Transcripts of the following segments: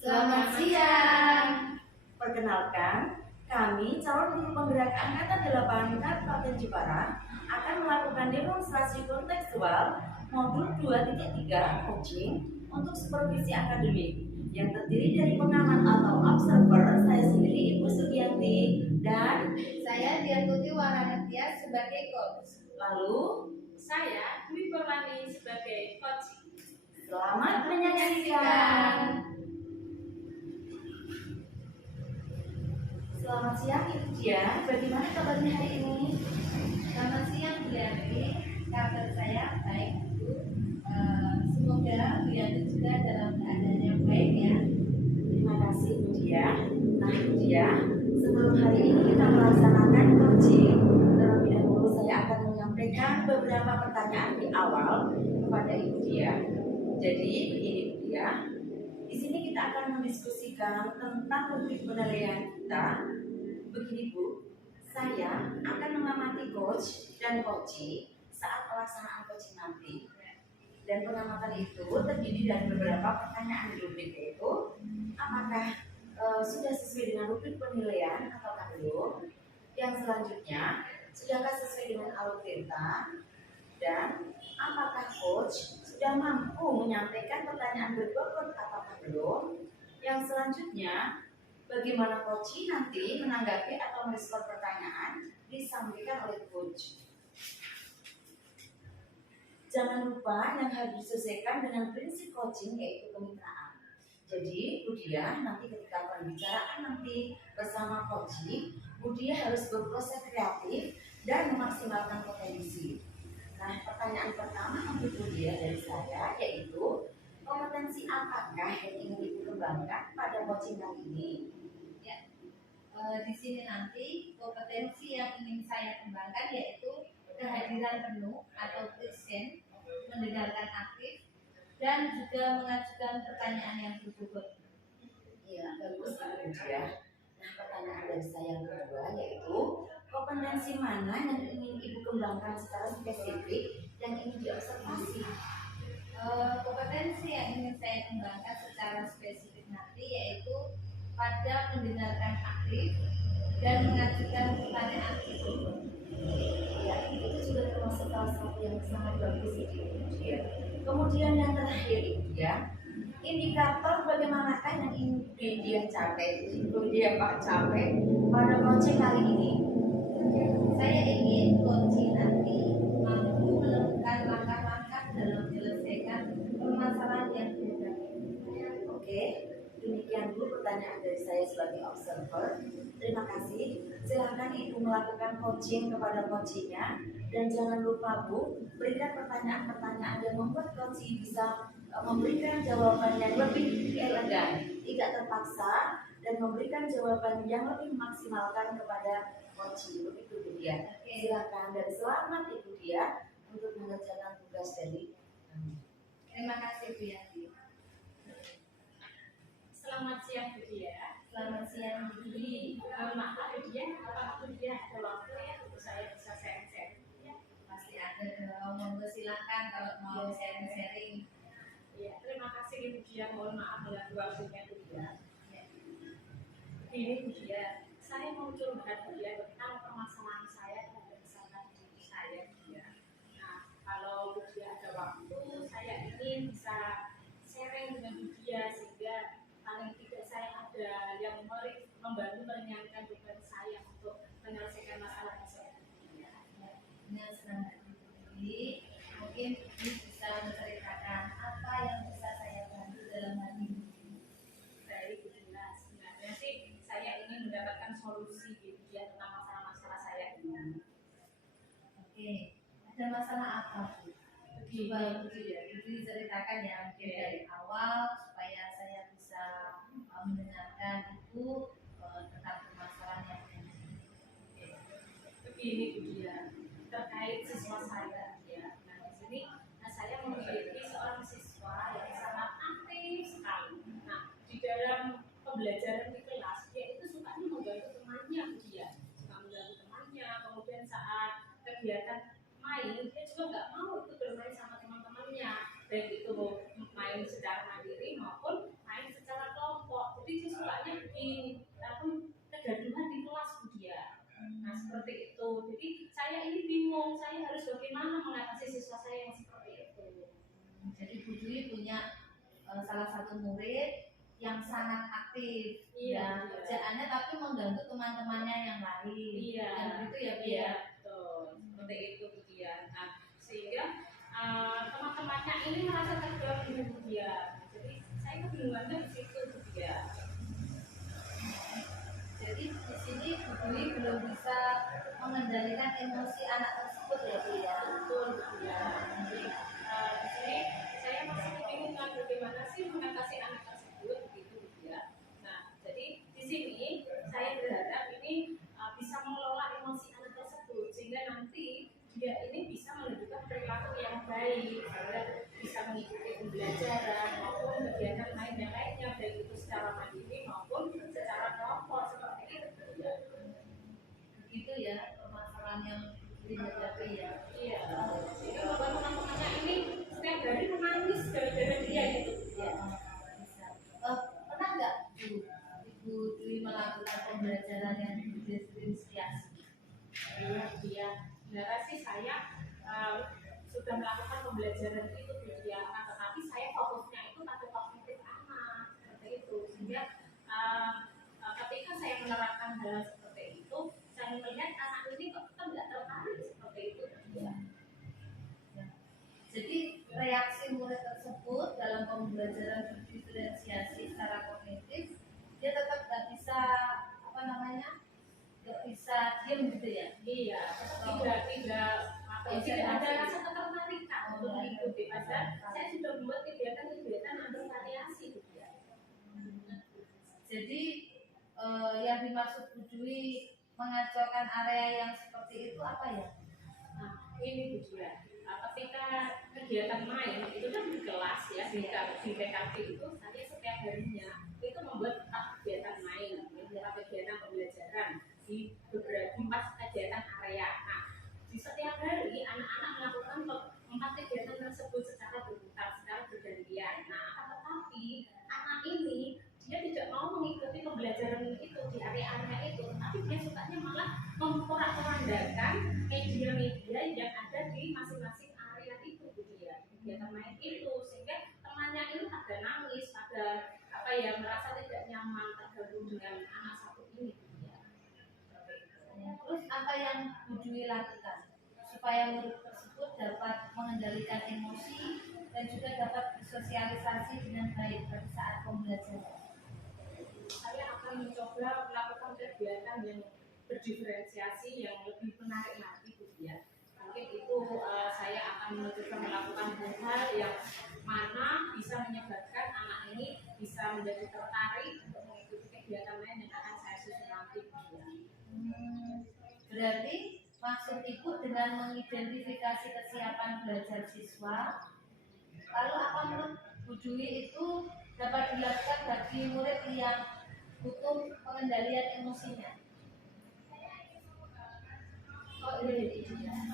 Selamat siang. Perkenalkan, kami calon guru penggerak Angkatan 8 Kabupaten Jepara akan melakukan demonstrasi kontekstual modul 2.3 coaching untuk supervisi akademik yang terdiri dari pengamat atau observer. Saya sendiri Ibu Sugianti dan Saya Diantuti Waranetia sebagai coach. lalu Saya Dwi Perwani sebagai coach. selamat menyaksikan. Selamat siang Ibu Dian, bagaimana kabarnya hari ini? Selamat siang Bu Yanti. Kabar saya baik Bu. Semoga Bu Yanti juga dalam keadaan yang baik ya. Terima kasih Bu Dia. Nah Bu Dia, sebelum hari ini kita melaksanakan coaching, terlebih dahulu saya akan menyampaikan beberapa pertanyaan di awal kepada Ibu Dia. Jadi begini Bu Dia, di sini kita akan mendiskusikan tentang rubrik penilaian kita. Begini Bu, saya akan mengamati coach dan coachee saat pelaksanaan coaching nanti. Dan pengamatan itu terdiri dari beberapa pertanyaan di rubrik, yaitu apakah sudah sesuai dengan rubrik penilaian ataukah belum. Yang selanjutnya, sudahkah sesuai dengan alutsista, dan apakah coach sudah mampu menyampaikan pertanyaan berbobot ataukah belum. Yang selanjutnya, bagaimana coach nanti menanggapi atau merespon pertanyaan disampaikan oleh coach. Jangan lupa yang harus disesuaikan dengan prinsip coaching, yaitu kemitraan. Jadi Bu Dia nanti ketika pembicaraan nanti bersama coach, Bu Dia harus berproses kreatif dan memaksimalkan potensi. Nah, pertanyaan pertama untuk Bu Dia dari saya yaitu kompetensi apakah yang ingin Ibu kembangkan pada coaching kali ini? Di sini nanti kompetensi yang ingin saya kembangkan yaitu kehadiran penuh atau present, mendengarkan aktif, dan juga mengajukan pertanyaan yang berbobot. Iya, bagus Ibu Dia. Nah, pertanyaan dari saya yang kedua yaitu kompetensi mana yang ingin Ibu kembangkan secara spesifik dan ingin diobservasi? Kompetensi yang ingin saya kembangkan secara spesifik nanti yaitu pada mendengarkan aktif dan mengajukan pertanyaan berbobot. Ya, itu juga termasuk salah satu yang sangat bagus Ibu Dia. Kemudian yang terakhir Ibu Dia, indikator bagaimanakah yang ingin dia capai, Ibu Dia Pak capai pada coaching kali ini? Saya ingin coach nanti mampu menemukan langkah-langkah dalam menyelesaikan permasalahan yang dihadapi. Oke, demikian Bu pertanyaan dari saya sebagai observer. Terima kasih. Silakan Ibu melakukan coaching kepada coachingnya, dan jangan lupa Bu berikan pertanyaan-pertanyaan yang membuat coaching bisa memberikan jawaban yang lebih elegan, tidak terpaksa, dan memberikan jawaban yang lebih memaksimalkan kepada coaching. Begitu Bu Dia. Silakan dan selamat Ibu Dia untuk mengerjakan tugas dari kami. Terima kasih Bu Yanti. Selamat siang Bu Dia. Selamat siang Bu Dwi. Mohon maaf Bu Dia, apakah Bu Dia ada waktu ya untuk saya bisa sharing-sharing? Ya. Masih ada dong, monggo silakan kalau mau sharing-sharing. Ya, terima kasih Bu Dia. Mohon maaf mengganggu waktunya Bu Dia. Ini Bu Dia, saya mau curhat Bu Dia tentang permasalahan saya terhadap kesehatan tubuh saya Bu Dia. Nah, kalau Bu Dia ada waktu, saya ingin bisa sharing dengan Bu Dia sehingga paling tidak saya ada yang membantu meringankan beban saya untuk menyelesaikan masalah kesehatan. Dengan senang hati Bu Dwi, mungkin Bu Dwi bisa menceritakan apa yang bisa saya bantu dalam hal ini. Baik, Bu Dia. Sebenarnya sih saya ingin mendapatkan solusi Bu Dia tentang masalah-masalah saya ini. Oke, ada masalah apa Bu? Coba Bu Dwi ceritakan ya mungkin dari awal supaya saya bisa mendengarkan Ibu tentang permasalahan yang ada. Begini Bu Dia, terkait siswa saya ya. Nah, di sini saya memiliki seorang siswa yang sangat aktif sekali. Nah, di dalam pembelajaran di kelas dia itu sukanya membantu temannya Bu Dia, suka membantu temannya. Kemudian saat kegiatan main dia juga nggak mau ikut bermain sama teman-temannya, baik itu main secara mandiri maupun main secara kelompok. mengatasi siswa saya yang seperti itu. Jadi Bu Dwi punya salah satu murid yang sangat aktif, Iya, ya, kerjaannya tapi mengganggu teman-temannya yang lain. Iya, Dan begitu ya Bu iya, ya. betul. Seperti itu Bu Dia. Nah, sehingga teman-temannya ini merasa terganggu dengan Bu Dia. Jadi saya kebingungannya di situ Bu Dia. Jadi di sini Bu Dwi belum bisa mengendalikan emosi anak tersebut ya Bu ya. Betul Bu Dia. Jadi di sini saya masih kebingungan bagaimana sih mengatasi anak tersebut begitu Bu Dia. Nah, jadi di sini saya berharap ini bisa mengelola emosi anak tersebut sehingga nanti dia ini bisa menunjukkan perilaku yang baik, sehingga bisa mengikuti pembelajaran maupun kegiatan lain yang lainnya, baik itu secara mandiri maupun secara kelompok seperti itu ya. Begitu ya permasalahan yang dihadapi ya. Iya. Jadi kalau teman-temannya ini setiap hari menangis gara-gara dia gitu. Ya, bisa. Pernah nggak Ibu Dwi melakukan pembelajaran yang diferensiasi? Iya. Sebenarnya sih saya sudah melakukan pembelajaran itu ya, tetapi saya fokusnya itu pada kognitif anak seperti itu, sehingga ketika saya menerapkan hal seperti itu, saya melihat anak ini kok tidak tertarik seperti itu ya. Jadi reaksi murid tersebut dalam pembelajaran diferensiasi secara kognitif, dia tetap nggak bisa nggak bisa diam gitu ya. Iya, tidak ada rasa ketertarikan untuk mengikuti. Padahal saya sudah membuat kegiatan-kegiatan yang bervariasi gitu ya. Jadi yang dimaksud Bu Dwi mengacaukan area yang seperti itu apa ya? Nah, ini Bu Dwi, ketika kegiatan main itu kan di kelas ya, di PKB itu saya setiap harinya itu membuat kegiatan main, kegiatan pembelajaran di beberapa 4 kegiatan area. Nah, di setiap hari anak-anak melakukan 4 kegiatan tersebut secara berurutan, secara bergantian. Nah, akan tetapi anak ini dia tidak mau mengikuti pembelajaran itu di area-area itu, tapi dia sukanya malah memporak-porandakan media-media yang ada di masing-masing area itu, gitu ya, kegiatan main itu, sehingga temannya ini pada nangis, pada merasa tidak nyaman tergabung dengan anak satu ini. Terus apa yang Bu Dwi lakukan supaya murid tersebut dapat mengendalikan emosi dan juga dapat bersosialisasi dengan baik pada saat pembelajaran? Saya akan mencoba melakukan kegiatan yang berdiferensiasi yang lebih menarik lagi Bu ya. Mungkin itu saya akan mencoba melakukan hal-hal yang mana bisa menyebabkan anak ini bisa menjadi tertarik untuk mengikuti kegiatan lain yang akan saya susun nanti Bu ya. Berarti maksud Ibu dengan mengidentifikasi kesiapan belajar siswa, lalu apa menurut Bu Dwi itu dapat dilakukan bagi murid yang butuh pengendalian emosinya?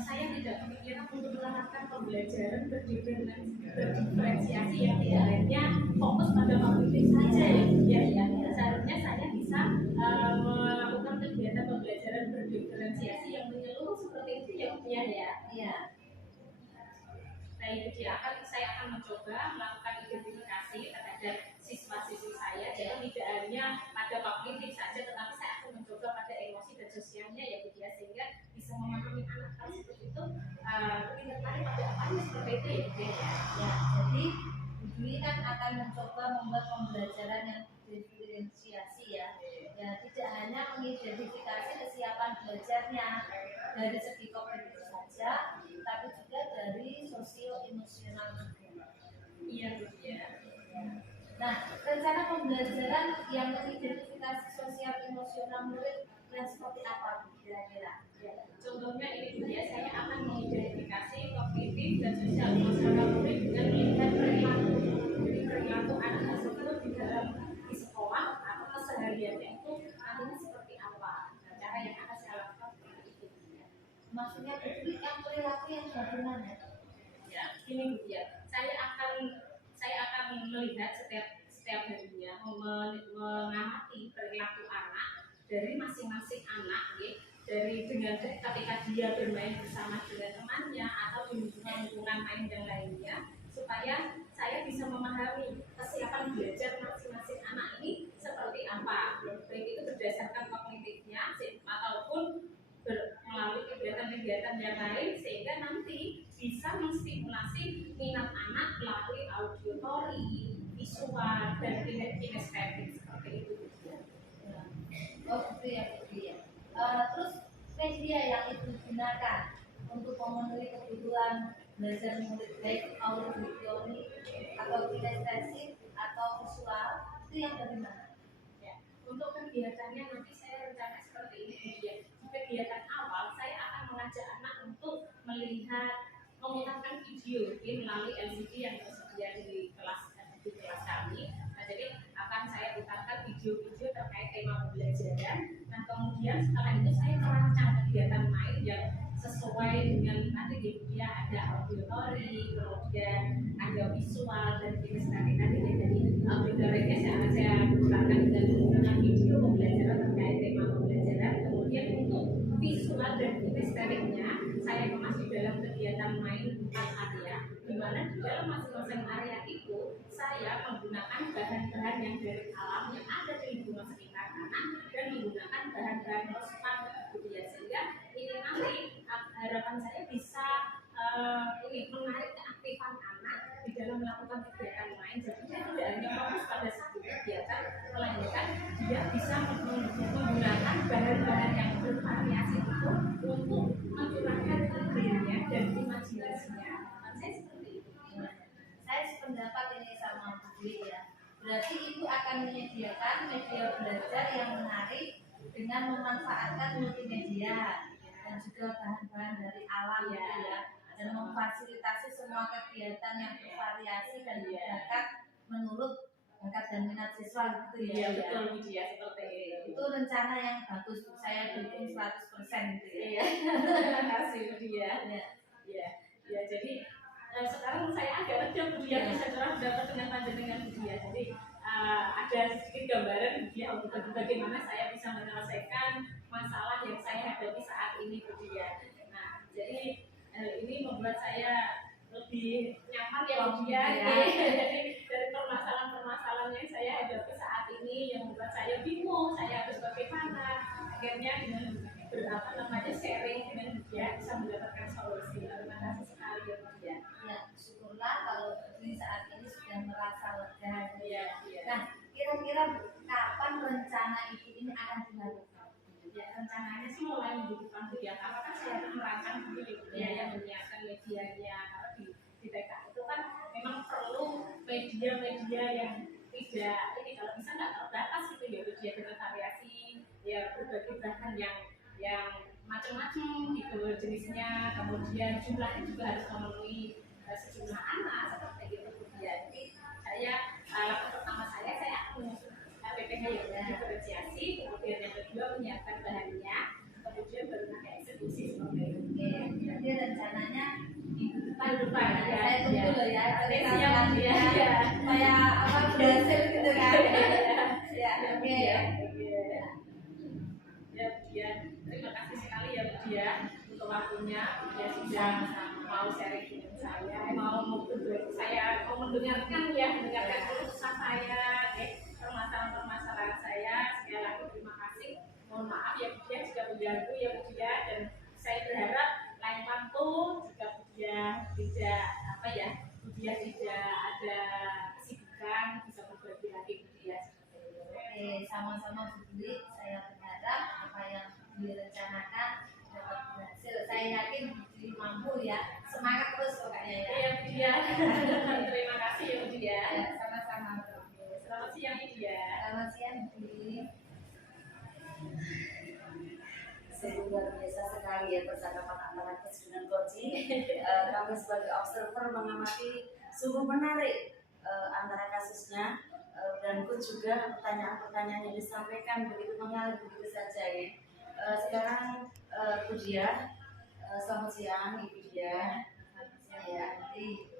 Saya tidak memikirkan untuk menerapkan pembelajaran berdiferensiasi yang tidak hanya fokus pada kognitif saja ya. Seharusnya saya bisa melakukan kegiatan pembelajaran berdiferensiasi yang menyeluruh seperti itu ya. Iya. Baik, saya akan mencoba melakukan identifikasi terhadap siswa-siswi saya, jadi tidak hanya pada kognitif saja, tetapi saya akan mencoba pada emosi dan sosialnya ya Bu ya, sehingga bisa memahami anak tersebut itu lebih tertarik pada apa seperti itu ya Bu ya. Ya, jadi Bu Dwi kan akan mencoba membuat pembelajaran yang diferensiasi ya. Ya, tidak hanya mengidentifikasi kesiapan belajarnya dari segi kognitif saja, tapi juga dari sosio-emosional juga. Iya Bu ya. Nah, rencana pembelajaran yang mengidentifikasi sosial emosional murid yang seperti apa Bu kira-kira? Contohnya ini Bu ya, saya akan mengidentifikasi kognitif dan sosial emosional murid dengan melihat perilaku anak tersebut di sekolah atau kesehariannya itu nantinya seperti apa. Nah, cara yang akan saya lakukan seperti itu. Maksudnya Bu yang perilaku yang bagaimana? Ya, ini Bu ya. Saya akan melihat setiap harinya mengamati perilaku anak dari masing-masing anak, ya, dari ketika dia bermain bersama dengan temannya atau di main yang lainnya, supaya saya bisa memahami kesiapan belajar masing-masing anak ini seperti apa, baik itu berdasarkan kognitifnya ataupun melalui kegiatan-kegiatan yang lain, sehingga nanti bisa menstimulasi minat anak melalui auditory, visual, dan kinestetik seperti itu. Oh gitu ya, gitu ya. Terus media yang itu digunakan untuk memenuhi kebutuhan belajar murid baik auditory atau kinestetik atau visual itu yang bagaimana? Ya, untuk kegiatannya nanti saya rencana seperti ini ya. Kegiatan awal saya akan mengajak anak untuk melihat memutarkan video melalui LCD yang tersedia di kelas kami. Nah, jadi akan saya putarkan video-video terkait tema pembelajaran. Nah, kemudian setelah itu saya merancang kegiatan main yang sesuai dengan tadi dia ada auditory, kemudian ada visual dan kinestetik tadi. Jadi auditory saya putarkan dengan menggunakan video pembelajaran terkait tema pembelajaran. Kemudian untuk visual dan kinestetiknya saya kemas di dalam kegiatan main 4 area, di mana di dalam masing-masing area itu saya menggunakan bahan-bahan yang dari alam yang ada di lingkungan sekitar anak dan menggunakan bahan-bahan nostal sehingga ini nanti harapan saya bisa ini menarik keaktifan anak di dalam melakukan kegiatan lain. Jadi dia tidak hanya fokus pada satu kegiatan, melainkan dia bisa menggunakan bahan-bahan yang bervariasi itu untuk mencurahkan idenya dan imajinasinya. Saya seperti itu. Saya sependapat ini sama Bu Dwi ya. Berarti ibu akan menyediakan media belajar yang menarik dengan memanfaatkan multimedia dan juga bahan-bahan dari alam gitu ya, dan memfasilitasi semua kegiatan yang bervariasi dan berbakat menurut bakat dan minat siswa gitu ya. Iya betul Bu Dia, seperti itu. Itu rencana yang bagus, saya dukung 100% gitu ya. Iya. Terima kasih Bu Dia. Ya. Ya, jadi sekarang saya agak lega Bu Dia bisa dapat dengan panjenengan Bu Dia. Jadi ada sedikit gambaran Bu Dia untuk bagaimana saya bisa menyelesaikan masalah yang saya hadapi saat ini Bu Dia. Nah, jadi ini membuat saya lebih nyaman ya Bu Dia. Jadi dari permasalahan-permasalahan yang saya hadapi saat ini yang membuat saya bingung, saya harus bagaimana, akhirnya dengan berapa namanya sharing dengan dia bisa mendapatkan solusi. Terima kasih sekali ya Bu Dia. Ya, syukurlah kalau di saat ini sudah merasa lega. Iya. Nah, kira-kira kapan rencana ibu ini akan dilakukan? Ya, rencananya sih mulai minggu depan Bu Dia. Karena kan saya merancang dulu ya Bu Dia, yang menyiapkan medianya. Karena di TK itu kan memang perlu media-media yang tidak ini kalau bisa nggak terbatas gitu ya Bu Dia, dengan variasi ya berbagai bahan yang macam-macam gitu jenisnya, kemudian jumlahnya juga harus memenuhi sejumlah anak seperti itu Bu Dia. Jadi saya langkah pertama saya akan mengusung PPH yang diferensiasi, kemudian yang kedua menyiapkan bahannya, kemudian baru nanti eksekusi seperti itu. Jadi rencananya minggu depan ya. Saya tunggu loh ya. Siap ya. Supaya apa berhasil gitu kan. Ya, oke. Ya Bu Dia, terima kasih sekali ya Bu Dia untuk waktunya. Bu Dia sudah mau sharing dengan saya, saya mau mendengarkan keluh kesah saya, permasalahan-permasalahan saya. Sekali lagi terima kasih. Mohon maaf ya Bu Dia jika mengganggu ya Bu Dia, dan saya berharap lain waktu jika Bu Dia tidak Bu Dia tidak ada kesibukan bisa berbagi lagi Bu Dia. Oke, sama-sama Bu Dwi. Saya berharap apa yang direncanakan dapat berhasil. Saya yakin Bu Dwi mampu ya. Semangat terus pokoknya ya. Iya Bu Dia. Terima kasih ya Bu Dia. Ya, sama-sama. Selamat siang Bu Dia. Selamat siang Bu Dwi. Sungguh luar biasa sekali ya percakapan antara coach dengan coaching. Kami sebagai observer mengamati sungguh menarik antara kasusnya, dan coach juga pertanyaan-pertanyaan yang disampaikan begitu mengalir begitu saja ya. Sekarang Bu Dia, selamat siang Ibu Dia. Ya,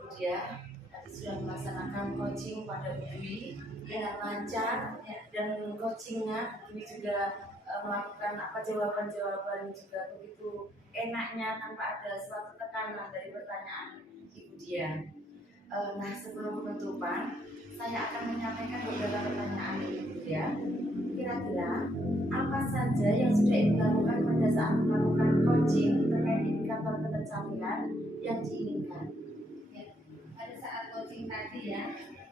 Bu Dia tadi sudah melaksanakan coaching pada Bu Dwi dengan lancar, dan coachingnya ini juga melakukan jawaban-jawaban juga begitu enaknya tanpa ada suatu tekanan dari pertanyaan Ibu Dia. Nah, sebelum penutupan, saya akan menyampaikan beberapa pertanyaan Ibu Dia. Kira-kira apa saja yang sudah Ibu lakukan pada saat melakukan coaching terkait indikator ketercapaian yang diinginkan? Ya, pada saat coaching tadi ya,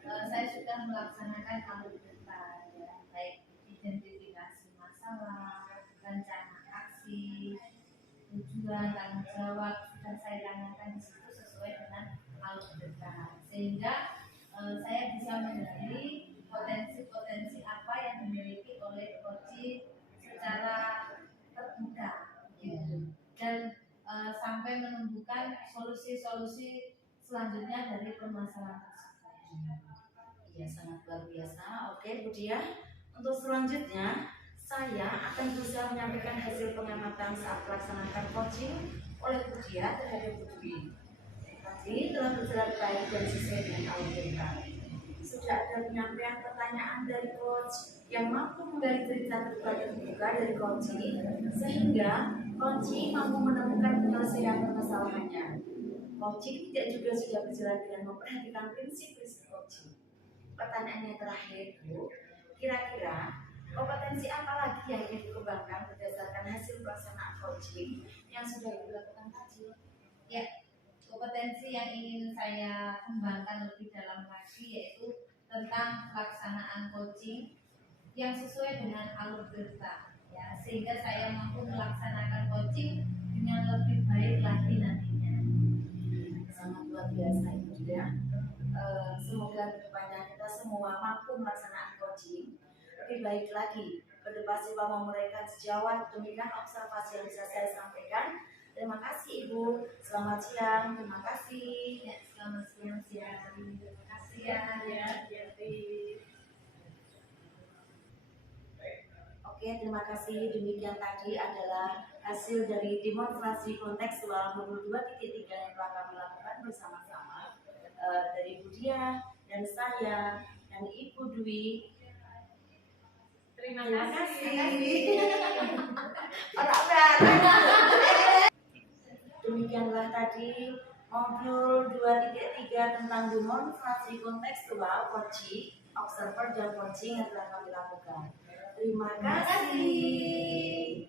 saya sudah melaksanakan alur depan ya, baik identifikasi masalah, rencana aksi, tujuan, tanggung jawab sudah saya tanyakan di situ sesuai dengan alur depan, sehingga saya bisa mengenali potensi-potensi apa yang dimiliki oleh coaching secara terbuka gitu. Dan sampai menumbuhkan solusi-solusi selanjutnya dari permasalahan tersebut. Iya, sangat luar biasa. Oke, Bu Dia. Untuk selanjutnya, saya akan berusaha menyampaikan hasil pengamatan saat melaksanakan coaching oleh Bu Dia terhadap Bu Dwi. Tadi telah berjalan baik dan sesuai dengan alur kita. Sudah ada penyampaian pertanyaan dari coach yang mampu menggali cerita terbuka dari coaching, sehingga coaching mampu menemukan penyelesaian permasalahannya. Coaching tidak juga sudah berjalan dengan memperhatikan prinsip-prinsip coaching. Pertanyaan yang terakhir, Bu, kira-kira kompetensi apa lagi yang ingin dikembangkan berdasarkan hasil pelaksanaan coaching yang sudah dilakukan tadi? Ya, kompetensi yang ingin saya kembangkan lebih dalam lagi yaitu tentang pelaksanaan coaching yang sesuai dengan alur cerita ya, sehingga saya mampu melaksanakan coaching dengan lebih baik lagi nantinya. Sangat luar biasa itu ya. Semoga kedepannya kita semua mampu melaksanakan coaching lebih baik lagi. Kedepan siswa mereka sejawat. Demikian observasi yang bisa saya sampaikan. Terima kasih Ibu. Selamat siang. Terima kasih. Ya, selamat siang. Terima kasih ya. Oke, terima kasih. Demikian tadi adalah hasil dari demonstrasi kontekstual modul 2.3 yang telah kami lakukan bersama-sama dari Bu Dia dan saya dan Ibu Dwi. Terima kasih. Demikianlah tadi modul 2.3 tentang demonstrasi kontekstual coaching, observer dan coaching yang telah kami lakukan. Terima kasih.